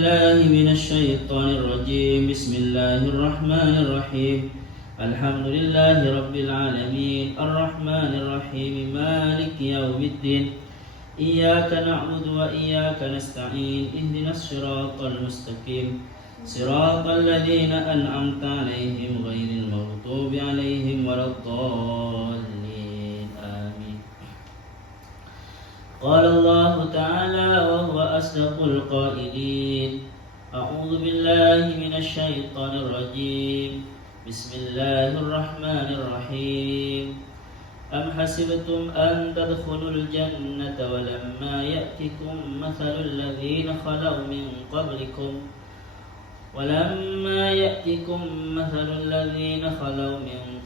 الله من الشيطان الرجيم. بسم الله الرحمن الرحيم. الحمد لله رب العالمين الرحمن الرحيم مالك يوم الدين. إياك نعبد وإياك نستعين. اهدنا الصراط المستقيم صراط الذين أنعمت عليهم غير المغضوب عليهم ولا الضالين آمين. قال الله تعالى وهو أصدق القائلين: أعوذ بالله من الشيطان الرجيم. بسم الله الرحمن الرحيم. أم حسبتم أن تدخلوا الجنة ولما يأتكم مثل الذين خلوا من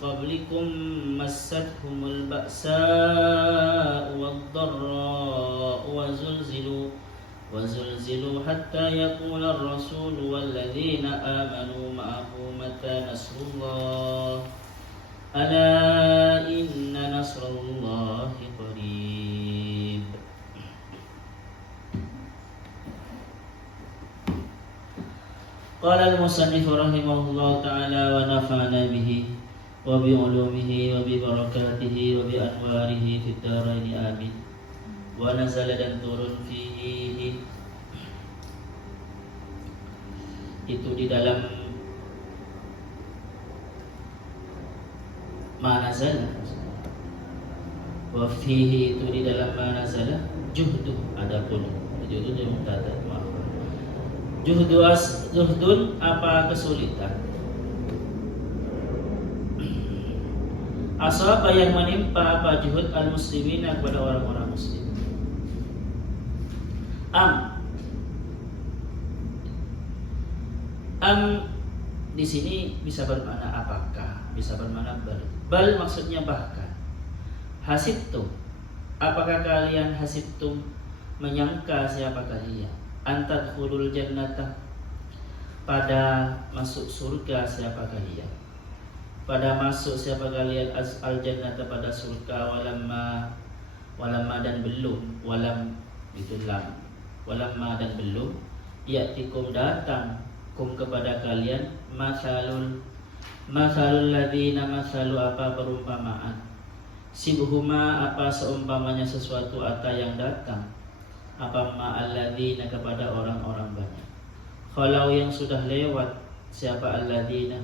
قبلكم مستهم البأساء والضراء وزلزلوا حتى يقول الرسول والذين آمنوا معه متى نصر الله ألا إن نصر الله قريب. قال المصنف رحمه الله تعالى ونفعنا به وبعلومه وببركاته وبأنواره في الدارين آمين. ونزل dan turun fihi, itu di dalam manazal, wa fihi itu di dalam manazal juhdu, adapun juhdu dia mubtada, maaf. Juhdun apa kesulitan. Asaba yang menimpa apa juhud al-muslimin kepada orang-orang muslim. Am di sini bisa bermakna apakah, bisa bermakna bal maksudnya bahkan. Hasibtum, apakah kalian hasibtum menyangka siapa kalian? Antadkhulul jannata, pada masuk surga siapa kalian? Pada masuk siapa kalian al jannata pada surga. Walamma dan belum, walam itu lam, walamma dan belum, ya'tikum datang kum kepada kalian masalul ladina, masalu apa perumpamaan, sibhuma apa seumpamanya sesuatu ata yang datang, apa ma'al ladina kepada orang-orang banyak, kalau yang sudah lewat siapa al-ladina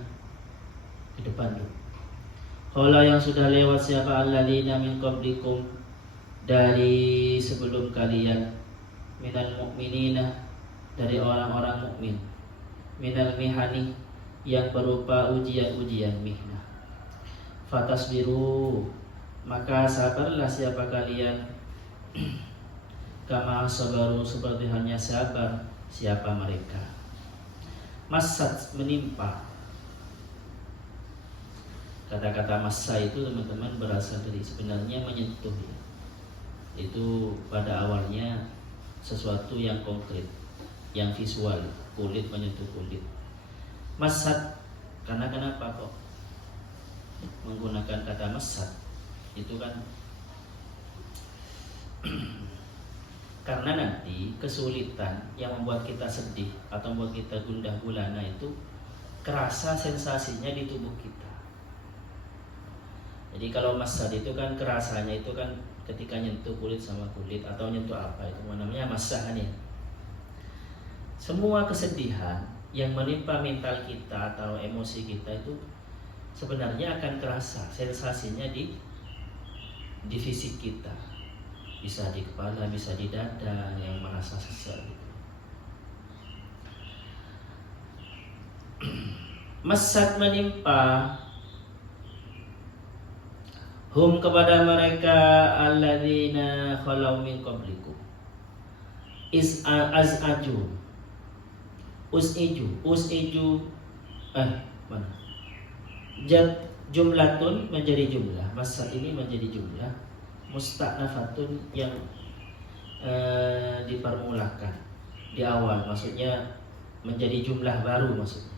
ke depan dulu. Kalau yang sudah lewat siapa alladzina min qablikum dari sebelum kalian, minal mu'minina dari orang-orang mukmin, minal mihani yang berupa ujian-ujian mihnah, fatasbiru maka sabarlah siapa kalian, kama sabaru seperti hanya sabar siapa mereka. Masat menimpa. Kata-kata massa itu teman-teman berasal dari sebenarnya menyentuh ya. Itu pada awalnya sesuatu yang konkret, yang visual, kulit menyentuh kulit. Masat, karena kenapa kok menggunakan kata masat? Itu kan karena nanti kesulitan yang membuat kita sedih atau membuat kita gundah gulana itu kerasa sensasinya di tubuh kita. Jadi kalau masad itu kan kerasanya itu kan ketika nyentuh kulit sama kulit atau nyentuh apa itu namanya masahan ya. Semua kesedihan yang menimpa mental kita atau emosi kita itu sebenarnya akan kerasa sensasinya di fisik kita. Bisa di kepala, bisa di dada yang merasa sesak gitu. Masad menimpa hum kepada mereka alladzina khalau min qablikum usiju mana jumlatun menjadi jumlah, masad ini menjadi jumlah, musta'nafatun yang dipermulakan di awal, maksudnya menjadi jumlah baru maksudnya.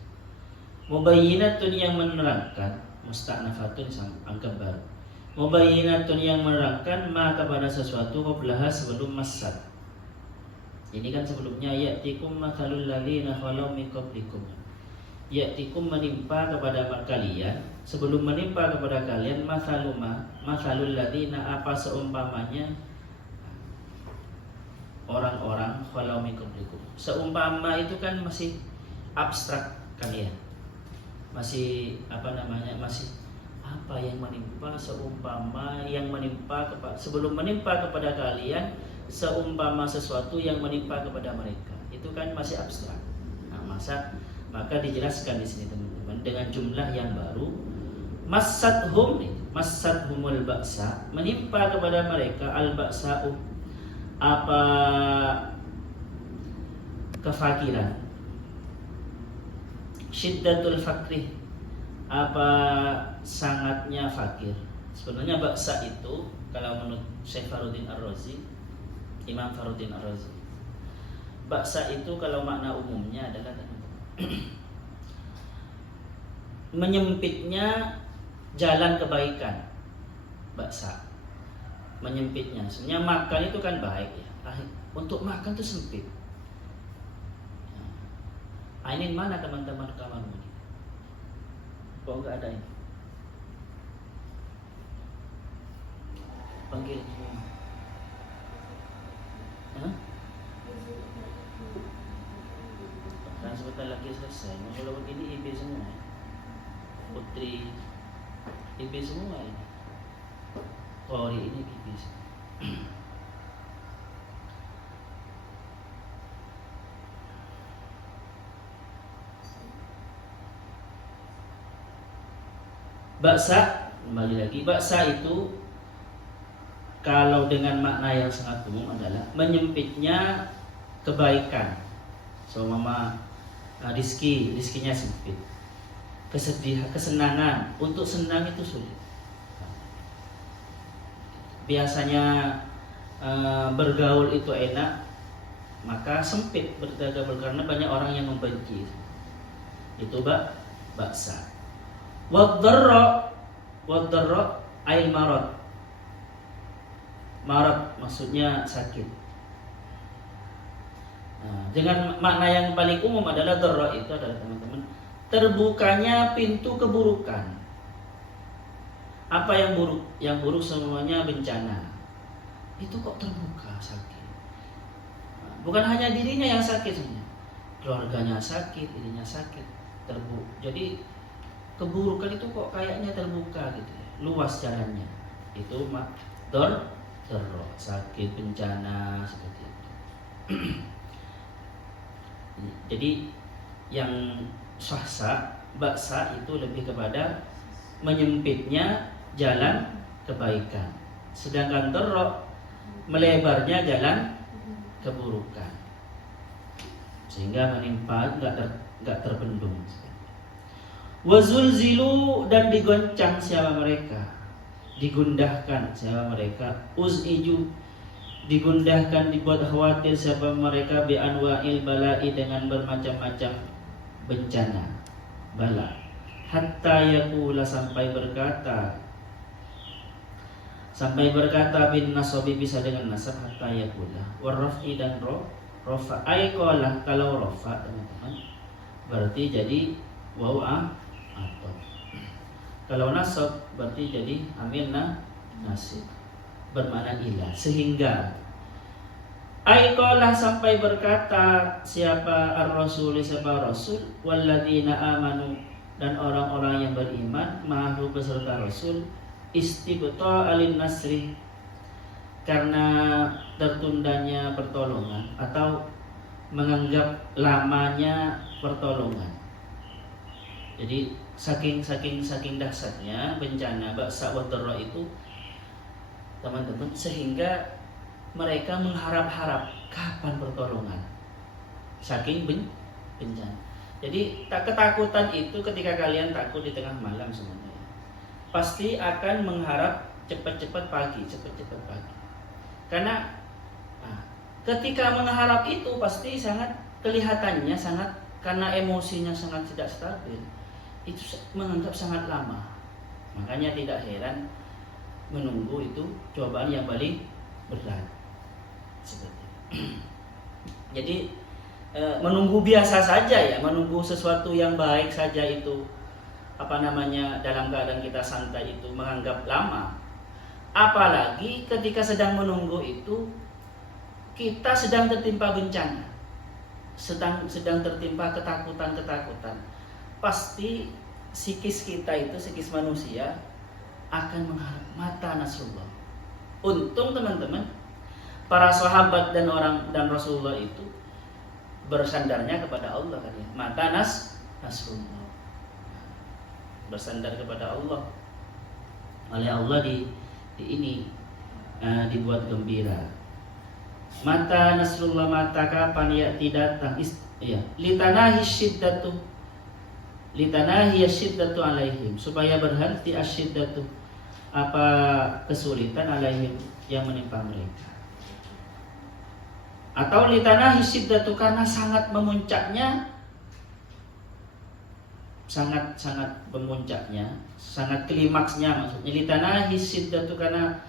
Mubayyinatun yang menerangkan, musta'nafatun anggap baru. Mubayyinatun yang menerangkan ma kepada sesuatu qablaha sebelum masad. Ini kan sebelumnya ya'tikum mathalul ladzina khalau min qablikum. Ya'tikum menimpa kepada kalian, sebelum menimpa kepada kalian mathalul ladzina apa seumpamanya orang-orang khalau min qablikum. Seumpama itu kan masih abstrak kan ya. Masih masih apa yang menimpa, seumpama yang menimpa sebelum menimpa kepada kalian seumpama sesuatu yang menimpa kepada mereka. Itu kan masih abstrak. Nah, maka dijelaskan di sini teman-teman dengan jumlah yang baru, massatuhumul ba'sa, menimpa kepada mereka al-ba'sa'u apa kefakiran, syiddatul fakri apa sangatnya fakir. Sebenarnya ba'sa itu kalau menurut Syekh Faruddin Ar-Razi, Imam Faruddin Ar-Razi, ba'sa itu kalau makna umumnya adalah menyempitnya jalan kebaikan. Ba'sa menyempitnya. Sebenarnya makan itu kan baik ya. Untuk makan itu sempit. Ini mana teman-teman kamarmu ini? Kok enggak ada ini? Panggil semua. Dan sebentar lagi selesai. Kalau begini IB semua. Putri IB semua ini. Kori ini IB semua. Ba'sa, kembali lagi, ba'sa itu kalau dengan makna yang sangat umum adalah menyempitnya kebaikan. So mama rizkinya sempit. Kesenangan, untuk senang itu sulit. Biasanya bergaul itu enak, maka sempit bergaul karena banyak orang yang membenci. Itu ba'sa. Waddarra ail marad. Marad maksudnya sakit. Nah, dengan makna yang paling umum adalah darra itu adalah teman-teman terbukanya pintu keburukan. Apa yang buruk? Yang buruk semuanya bencana. Itu kok terbuka sakit. Bukan hanya dirinya yang sakit sebenarnya. Keluarganya sakit, dirinya sakit, terbuka. Jadi keburukan itu kok kayaknya terbuka gitu ya, luas jalannya. Itu darra, sakit, bencana seperti itu. Jadi yang ba'sa itu lebih kepada menyempitnya jalan kebaikan, sedangkan darra melebarnya jalan keburukan sehingga menimpa enggak terbendung. Wazulzilu dan digoncang siapa mereka, digundahkan siapa mereka, uziju digundahkan, dibuat khawatir siapa mereka, bi anwa'il bala'i dengan bermacam-macam bencana bala, hatta yaqula sampai berkata bin nasabi bisa dengan nasab hatta yaqula, warrafi dan rofa ay qala. Kalau rofa teman-teman berarti jadi waw atau kalau nasab berarti jadi amilna nasib bermakna ilah, sehingga aiqalah sampai berkata siapa ar-rasul, siapa rasul, walladzina amanu dan orang-orang yang beriman ma'ahu beserta rasul, istibta alin nasri karena tertundanya pertolongan atau menganggap lamanya pertolongan. Jadi saking dahsyatnya bencana ba'sa wa darra itu teman-teman, sehingga mereka mengharap-harap kapan pertolongan. Saking bencana. Jadi ketakutan itu ketika kalian takut di tengah malam semuanya, pasti akan mengharap cepat-cepat pagi. Karena ketika mengharap itu pasti sangat kelihatannya karena emosinya sangat tidak stabil. Itu menganggap sangat lama. Makanya tidak heran menunggu itu cobaan yang paling berat. Seperti itu. Jadi menunggu biasa saja ya, menunggu sesuatu yang baik saja itu dalam keadaan kita santai itu menganggap lama. Apalagi ketika sedang menunggu itu kita sedang tertimpa bencana, sedang tertimpa ketakutan. Pasti psikis kita itu, psikis manusia akan mengharap mata nasrullah. Untung teman-teman, para sahabat dan Rasulullah itu bersandarnya kepada Allah kan ya. Mata nasrullah. Bersandar kepada Allah. Oleh Allah dibuat gembira. Mata nasrullah, mata kapan ya'ti datang? Litanahi syiddatu alaihim, supaya berhenti asyiddatu kesulitan alaihim yang menimpa mereka. Atau litanahi syiddatu karena sangat memuncaknya, sangat klimaksnya, maksudnya litanahi syiddatu karena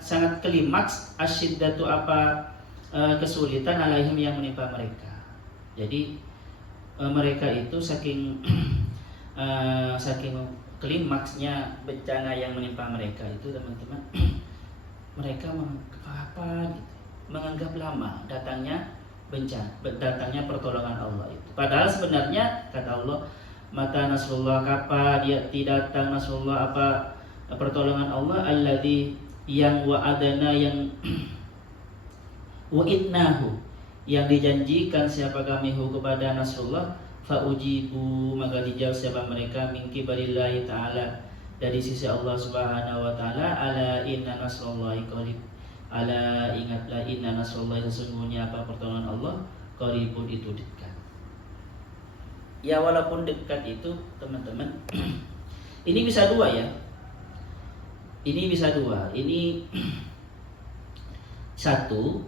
sangat klimaks asyiddatu kesulitan alaihim yang menimpa mereka. Jadi mereka itu saking klimaksnya bencana yang menimpa mereka itu teman-teman, mereka menganggap lama datangnya bencana, datangnya pertolongan Allah itu. Padahal sebenarnya kata Allah, mata nasrullah, kapan dia tidak datang nasrullah pertolongan Allah, alladzi yang wa'adana, yang wa'idnahu, yang dijanjikan siapa kami kepada nasrullah, fa'ujibu maka dijawab siapa mereka, min qibalillahi ta'ala, dari sisi Allah Subhanahu wa taala, ala inna nasrullahi qarib, ala ingatlah, inna nasrullahi, sesungguhnya pertolongan Allah, qaribun itu dekat. Ya walaupun dekat itu teman-teman ini bisa dua ya. Ini bisa dua. Ini satu,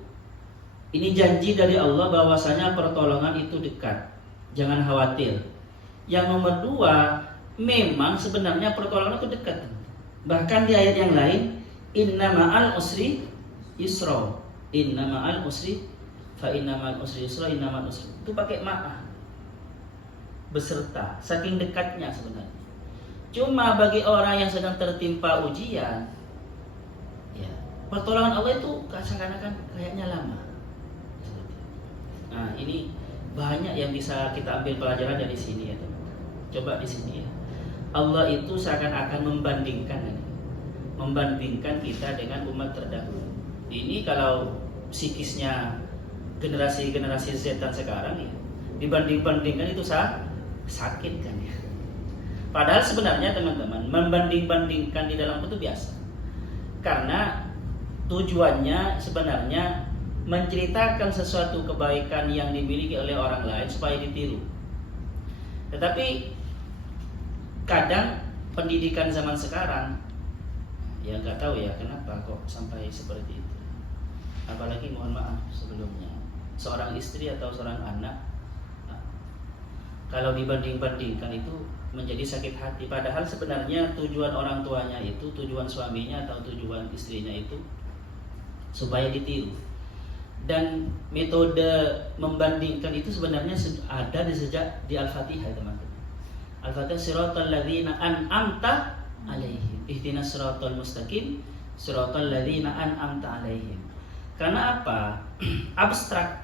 ini janji dari Allah bahwasanya pertolongan itu dekat. Jangan khawatir. Yang nomor dua, memang sebenarnya pertolongan itu dekat. Bahkan di ayat yang lain, inna ma'al usri yusra. Inna ma'al usri fa inna ma'al usri yusra, inna ma'al usri. Itu pakai ma'a. Beserta, saking dekatnya sebenarnya. Cuma bagi orang yang sedang tertimpa ujian, ya, pertolongan Allah itu seakan-akan kayaknya lama. Nah, ini banyak yang bisa kita ambil pelajaran dari sini ya teman-teman. Coba di sini ya. Allah itu seakan-akan membandingkan kita dengan umat terdahulu. Ini kalau psikisnya generasi setan sekarang ya, dibanding-bandingkan itu sakit kan ya. Padahal sebenarnya teman-teman, membanding-bandingkan di dalam itu biasa. Karena tujuannya sebenarnya menceritakan sesuatu kebaikan yang dimiliki oleh orang lain supaya ditiru. Tetapi kadang pendidikan zaman sekarang ya nggak tahu ya kenapa kok sampai seperti itu. Apalagi mohon maaf sebelumnya, seorang istri atau seorang anak kalau dibanding-bandingkan itu menjadi sakit hati. Padahal sebenarnya tujuan orang tuanya itu, tujuan suaminya atau tujuan istrinya itu supaya ditiru. Dan metode membandingkan itu sebenarnya ada sejak di Al-Fatihah teman-teman. Al-Fatihah, siratal ladzina an'amta alaihim, ihdinas siratal mustaqim, siratal ladzina an'amta alaihim. Karena apa? Abstrak.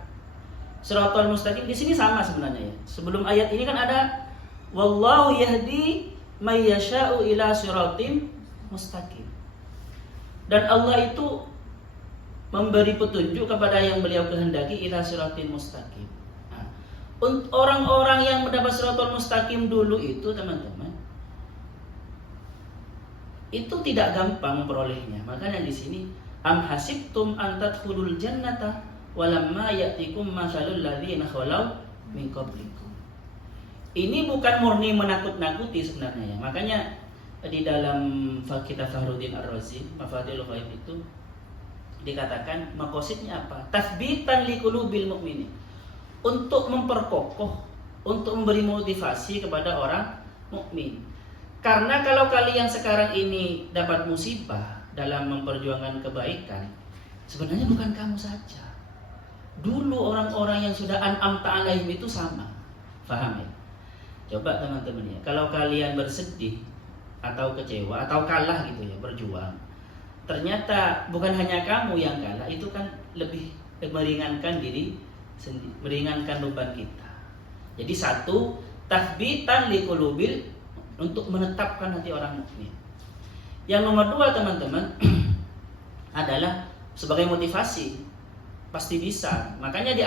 Siratal mustaqim di sini sama sebenarnya ya. Sebelum ayat ini kan ada wallahu yahdi may yasha'u ila siratim mustaqim. Dan Allah itu memberi petunjuk kepada yang beliau kehendaki ila siratim mustaqim. Nah, orang-orang yang mendapat siratal mustaqim dulu itu teman-teman, itu tidak gampang memperolehnya. Makanya di sini am hasibtum an tadkhulul jannata walamma ya'tikum masalul ladzina khalau min qablikum. Ini bukan murni menakut-nakuti sebenarnya ya. Makanya di dalam kitab Fakhruddin Ar-Razi, Mafatihul Ghaib itu dikatakan maqasidnya apa? Tathbitan liqulubil mu'minin. Untuk memperkokoh, untuk memberi motivasi kepada orang mukmin. Karena kalau kalian sekarang ini dapat musibah dalam memperjuangkan kebaikan, sebenarnya bukan kamu saja. Dulu orang-orang yang sudah an'amta alaihim itu sama. Paham ya? Coba teman-teman ya, kalau kalian bersedih atau kecewa atau kalah gitu ya, berjuang, ternyata bukan hanya kamu yang kalah, itu kan lebih meringankan diri sendiri, meringankan beban kita. Jadi satu, tathbitan liqulubil, untuk menetapkan hati orang mukmin. Yang nomor dua teman-teman adalah sebagai motivasi. Pasti bisa. Makanya di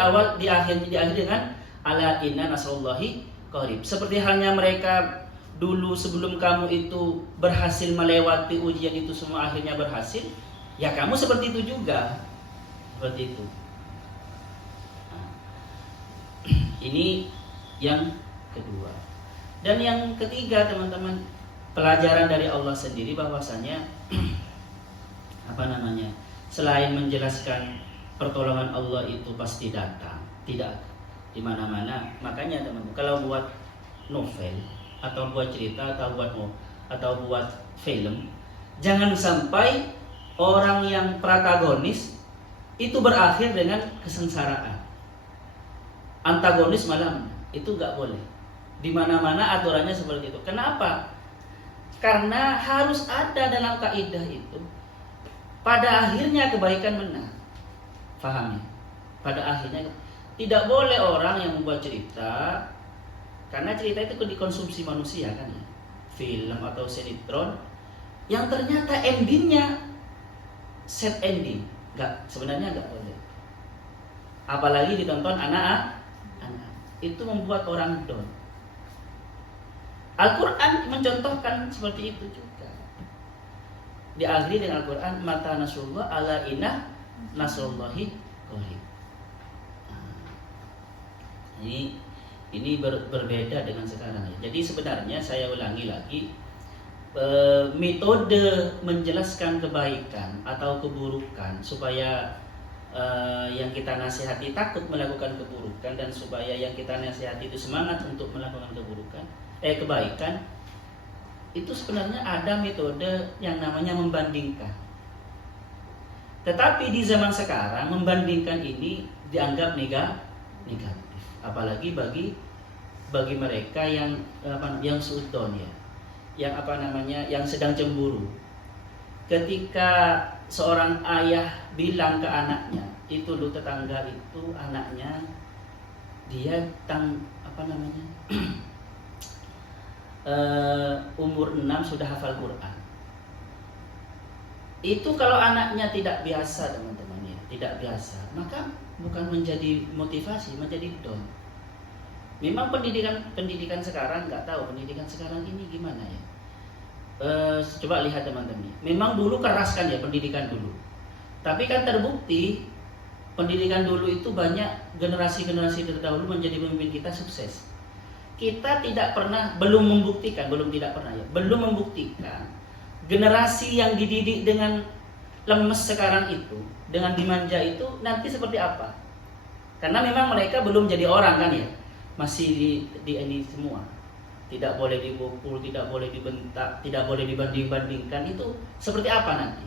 akhir dengan ala inna nasrullahi qarib. Seperti halnya mereka dulu sebelum kamu itu berhasil melewati ujian itu semua, akhirnya berhasil, ya kamu seperti itu juga. Seperti itu. Nah, ini yang kedua. Dan yang ketiga teman-teman, pelajaran dari Allah sendiri bahwasanya selain menjelaskan pertolongan Allah itu pasti datang, tidak di mana-mana. Makanya teman-teman, kalau buat novel atau buat cerita atau buat film, jangan sampai orang yang protagonis itu berakhir dengan kesengsaraan. Antagonis malah itu nggak boleh. Di mana-mana aturannya seperti itu. Kenapa? Karena harus ada dalam kaidah itu, pada akhirnya kebaikan menang. Paham ya? Pada akhirnya tidak boleh orang yang membuat cerita, karena cerita itu dikonsumsi manusia kan ya, film atau sinetron, yang ternyata endingnya set ending, sebenarnya nggak boleh. Apalagi ditonton anak-anak, itu membuat orang down. Al-Quran mencontohkan seperti itu juga. Diakhiri dengan Al-Quran, mata nasrullah ala inna nasrullahi qarib. Ini berbeda dengan sekarang ya. Jadi sebenarnya saya ulangi lagi, metode menjelaskan kebaikan atau keburukan supaya yang kita nasihati takut melakukan keburukan, dan supaya yang kita nasihati itu semangat untuk melakukan kebaikan, itu sebenarnya ada metode yang namanya membandingkan. Tetapi di zaman sekarang membandingkan ini dianggap negatif, apalagi bagi mereka yang suudon ya, yang sedang cemburu. Ketika seorang ayah bilang ke anaknya, itu lu tetangga itu anaknya dia umur 6 sudah hafal Quran. Itu kalau anaknya tidak biasa teman-teman ya, tidak biasa, maka bukan menjadi motivasi, menjadi down. Memang pendidikan sekarang, nggak tahu pendidikan sekarang ini gimana ya. Coba lihat teman-teman, memang dulu keras kan ya pendidikan dulu, tapi kan terbukti pendidikan dulu itu banyak generasi-generasi terdahulu menjadi pemimpin kita sukses. Kita belum membuktikan generasi yang dididik dengan lemes sekarang itu, dengan dimanja itu nanti seperti apa. Karena memang mereka belum jadi orang kan ya, masih di ini semua. Tidak boleh dipukul, tidak boleh dibentak, tidak boleh dibanding-bandingkan, itu seperti apa nanti.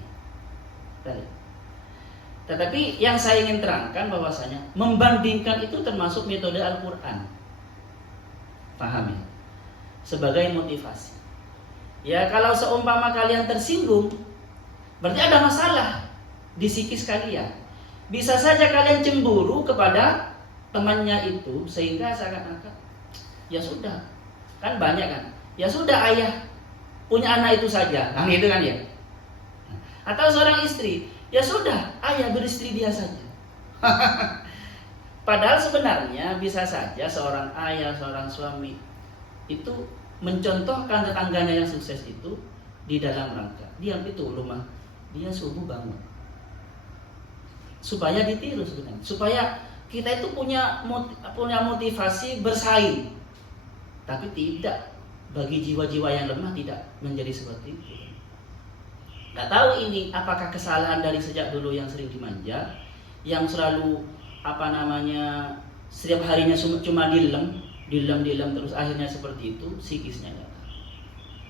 Tetapi yang saya ingin terangkan bahwasanya membandingkan itu termasuk metode Al-Quran. Paham ya? Sebagai motivasi. Ya kalau seumpama kalian tersinggung, berarti ada masalah di psikis kalian. Bisa saja kalian cemburu kepada temannya itu, sehingga seakan-akan ya sudah, kan banyak kan, ya sudah ayah punya anak itu saja, nah itu kan ya. Atau seorang istri, ya sudah ayah beristri dia saja. Padahal sebenarnya bisa saja seorang ayah, seorang suami itu mencontohkan tetangganya yang sukses itu di dalam rangka dia itu rumah dia subuh bangun, supaya ditiru sebenarnya, supaya kita itu punya motivasi bersaing. Tapi tidak, bagi jiwa-jiwa yang lemah tidak menjadi seperti itu. Nggak tahu ini apakah kesalahan dari sejak dulu yang sering dimanja, yang selalu setiap harinya cuma dilem terus, akhirnya seperti itu psikisnya.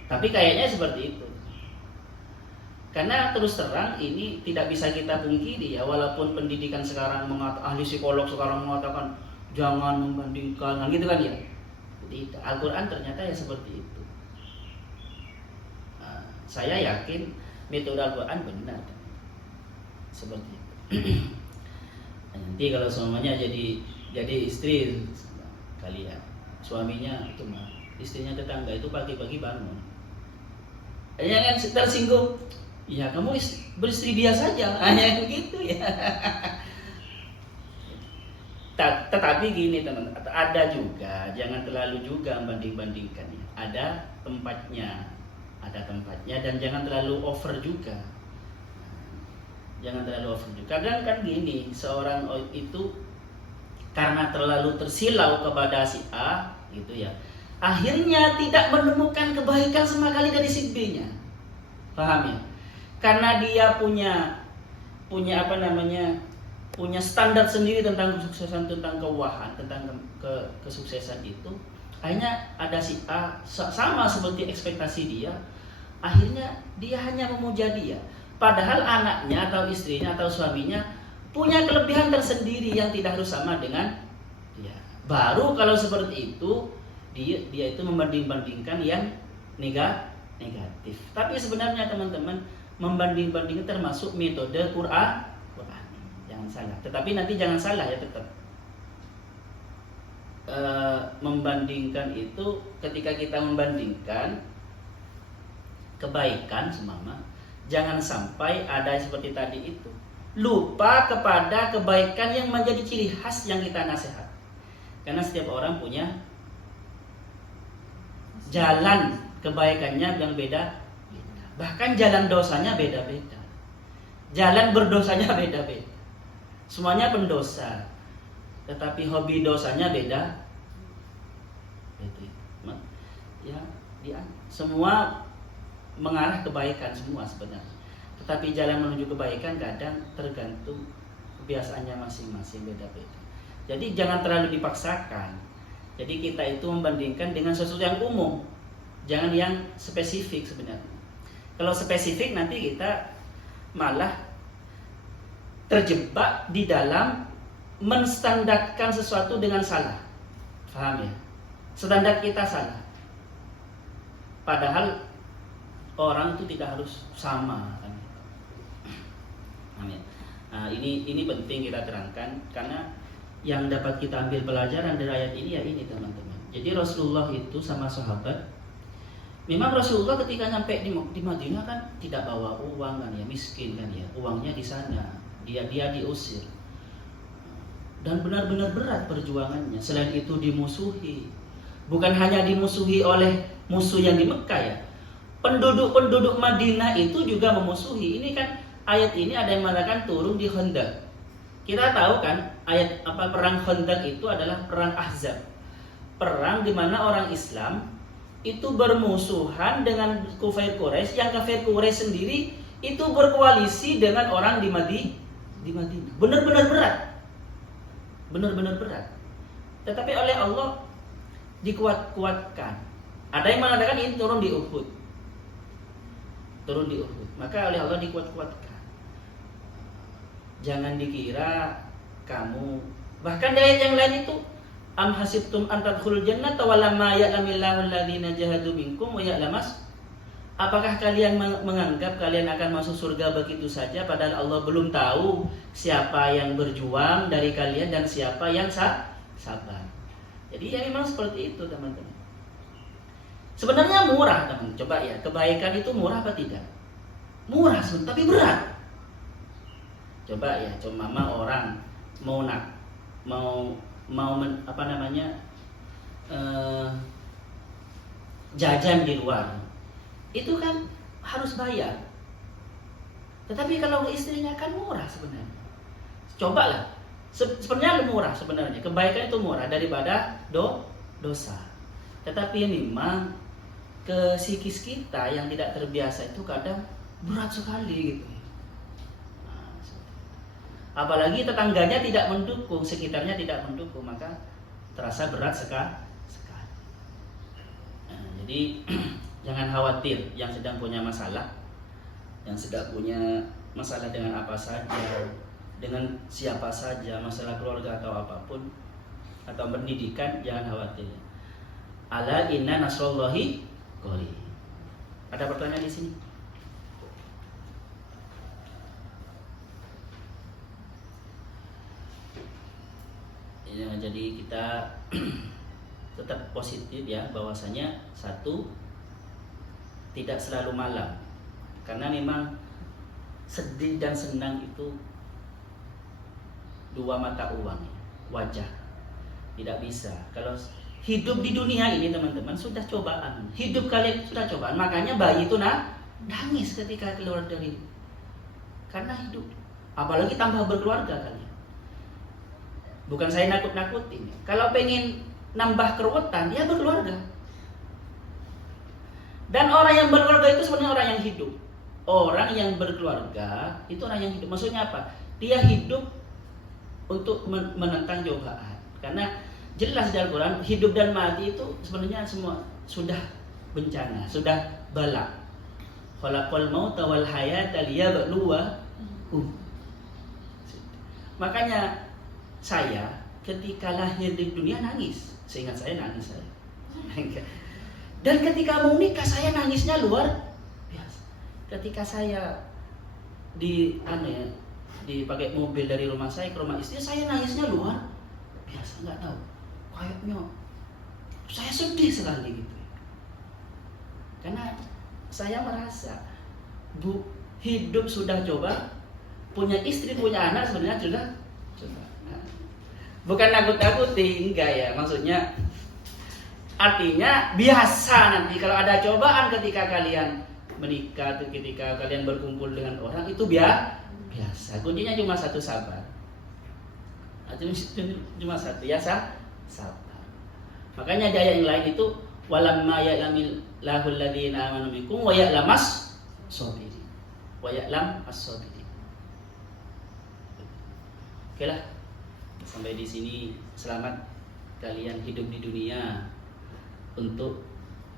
Tapi kayaknya seperti itu. Karena terus terang ini tidak bisa kita pungkiri ya, walaupun pendidikan sekarang ahli psikolog sekarang mengatakan jangan membandingkan, kan gitu kan ya. Jadi Al-Quran ternyata ya seperti itu. Nah, saya yakin metode Al-Quran benar seperti itu. Nanti kalau semuanya jadi istri kalian, suaminya itu mah, istrinya tetangga itu pagi-pagi bangun, jangan tersinggung, ya kamu beristri dia saja, hanya gitu ya. Tetapi gini teman, ada juga, jangan terlalu juga banding-bandingkan ya. Ada tempatnya dan jangan terlalu over juga. Jangan terlalu over juga. Kadang kan gini, seorang itu karena terlalu tersilau kepada si A gitu ya, akhirnya tidak menemukan kebaikan sama kali dari si B-nya. Paham ya? Karena dia punya punya standar sendiri tentang kesuksesan, tentang keuangan, tentang kesuksesan itu. Akhirnya ada si A sama seperti ekspektasi dia, akhirnya dia hanya memuja dia. Padahal anaknya atau istrinya atau suaminya punya kelebihan tersendiri yang tidak harus sama dengan dia. Baru kalau seperti itu dia itu membanding-bandingkan yang negatif. Tapi sebenarnya teman-teman, membanding-bandingkan termasuk metode Quran. Jangan salah. Tetapi nanti jangan salah ya, tetap membandingkan itu, ketika kita membandingkan kebaikan semama, jangan sampai ada seperti tadi itu, lupa kepada kebaikan yang menjadi ciri khas yang kita nasihat. Karena setiap orang punya jalan kebaikannya yang beda, bahkan jalan dosanya beda-beda, jalan berdosanya beda-beda. Semuanya pendosa, tetapi hobi dosanya beda. Ya, semua mengarah kebaikan semua sebenarnya. Tetapi jalan menuju kebaikan kadang tergantung kebiasaannya masing-masing, beda-beda. Jadi jangan terlalu dipaksakan. Jadi kita itu membandingkan dengan sesuatu yang umum, jangan yang spesifik sebenarnya. Kalau spesifik nanti kita malah terjebak di dalam menstandarkan sesuatu dengan salah. Paham ya? Standar kita salah. Padahal orang itu tidak harus sama kan. Amin. Nah, ini penting kita terangkan, karena yang dapat kita ambil pelajaran dari ayat ini ya ini teman-teman. Jadi Rasulullah itu sama sahabat, memang Rasulullah ketika sampai di Madinah kan tidak bawa uang kan ya, miskin kan ya, uangnya di sana. Dia diusir dan benar-benar berat perjuangannya. Selain itu dimusuhi, bukan hanya dimusuhi oleh musuh yang di Mekah ya, penduduk Madinah itu juga memusuhi. Ini kan ayat ini ada yang mengatakan turun di Khandaq. Kita tahu kan ayat perang Khandaq itu adalah perang Ahzab, perang di mana orang Islam itu bermusuhan dengan kafir Quraisy, yang kafir Quraisy sendiri itu berkoalisi dengan orang di Madinah. Benar-benar berat. Tetapi oleh Allah dikuat-kuatkan. Ada yang mengatakan ini turun di Uhud. Maka oleh Allah dikuat-kuatkan. Jangan dikira kamu, bahkan di ayat yang lain itu, am hasibtum an tadkhulul jannata wa lamma ya'lamillahu alladziina jahadu minkum wa ya'lamas. Apakah kalian menganggap kalian akan masuk surga begitu saja, padahal Allah belum tahu siapa yang berjuang dari kalian dan siapa yang sabar. Jadi ya memang seperti itu teman-teman. Sebenarnya murah teman. Coba ya, kebaikan itu murah apa tidak? Murah tapi berat. Coba ya, orang mau jajan di luar, itu kan harus bayar. Tetapi kalau istrinya kan murah sebenarnya. Cobalah, sebenarnya murah sebenarnya. Kebaikan itu murah daripada dosa. Tetapi memang ke psikis kita yang tidak terbiasa itu kadang berat sekali gitu. Apalagi tetangganya tidak mendukung, sekitarnya tidak mendukung, maka terasa berat sekali. Jadi jangan khawatir yang sedang punya masalah. yang sedang punya masalah dengan apa saja, dengan siapa saja, masalah keluarga atau apapun, atau pendidikan, jangan khawatir. Ala inna nasrullahi qarib. Ada pertanyaan di sini? Ya, jadi kita tetap positif ya, bahwasanya satu, tidak selalu malam, karena memang sedih dan senang itu dua mata uang, wajah. Tidak bisa. Kalau hidup di dunia ini teman-teman sudah cobaan. Hidup kalian sudah cobaan. Makanya bayi itu nangis ketika keluar dari, karena hidup. Apalagi tambah berkeluarga kalian. Bukan saya nakut-nakutin. Kalau pengen nambah keruwetan, dia berkeluarga. Dan orang yang berkeluarga itu sebenarnya orang yang hidup. Orang yang berkeluarga itu orang yang hidup. Maksudnya apa? Dia hidup untuk menentang cobaan. Karena jelas di Al-Quran, hidup dan mati itu sebenarnya semua sudah bencana, sudah bala. Khalaqal mauta wal hayata liyabluwakum. Makanya saya ketika lahir di dunia nangis. Seingat saya nangis saya. Dan ketika mau nikah saya nangisnya luar biasa. Ketika saya dipakai mobil dari rumah saya ke rumah istri, saya nangisnya luar biasa, nggak tahu, kayaknya saya sedih sekali gitu. Karena saya merasa hidup sudah coba, punya istri, punya anak sebenarnya sudah coba. Nah, bukan nakut-nakuti, enggak ya, maksudnya artinya biasa nanti kalau ada cobaan ketika kalian menikah, ketika kalian berkumpul dengan orang itu biasa. Kuncinya cuma satu, sabar. Cuma satu ya, sabar. Makanya di ayat yang lain itu walamma ya'lamillahu alladziina aamanu minkum wa ya'lamas sabirin. Wa ya'lam as-sabirin. Oke lah. Sampai di sini selamat kalian hidup di dunia untuk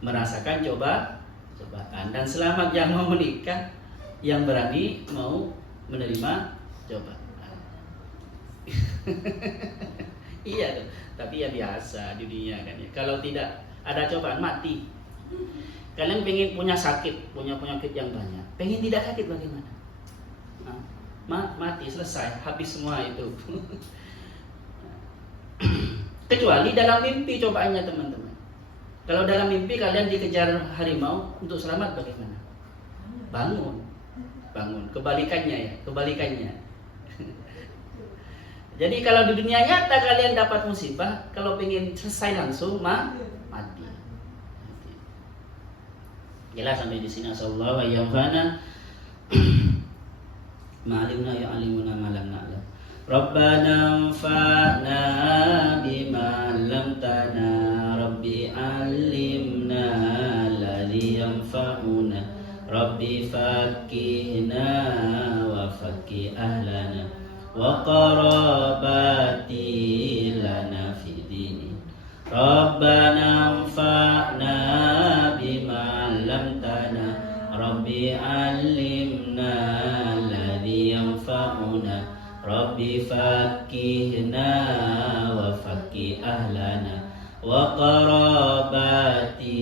merasakan cobaan, dan selamat yang mau menikah, yang berani mau menerima cobaan. Iya, tapi ya biasa di dunia kan ya. Kalau tidak ada cobaan mati. Kalian pengen punya sakit, punya penyakit yang banyak, pengen tidak sakit bagaimana? Mati, selesai, habis semua itu. Kecuali dalam mimpi cobaannya teman-teman. Kalau dalam mimpi kalian dikejar harimau, untuk selamat bagaimana? Bangun. Kebalikannya. Jadi kalau di dunia nyata kalian dapat musibah, kalau pengen selesai langsung mati. Jelas sampai di sini. Asallahu wa yanfa'na ma'alimna ya'alimuna ma lam na'lam. Rabbana anfa'na bima 'allamtana, Rabbi 'allimna alladhi yanfa'una, Rabbi faqihna wa faqih ahlana wa qarabati lana fi dini. Rabbana anfa'na bima 'allamtana, Rabbi 'allimna alladhi yanfa'una, Rabbi faqihna wa faqih ahlana wa qarabati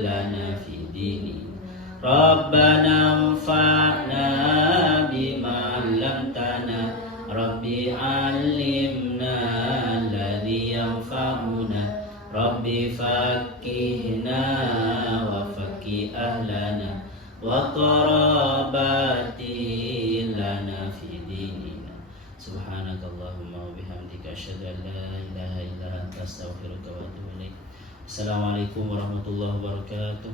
lana fi dini. Rabbana anfa'na bima 'allamtana, Rabbi 'allimna alladhi yanfa'una, Rabbi faqihna wa faqih ahlana wa qarabati lana fi dini. Subhanakallahumma wa bihamdika asyhadu an la ilaha illa anta astaghfiruka wa atubu ilaik. Assalamualaikum warahmatullahi wabarakatuh.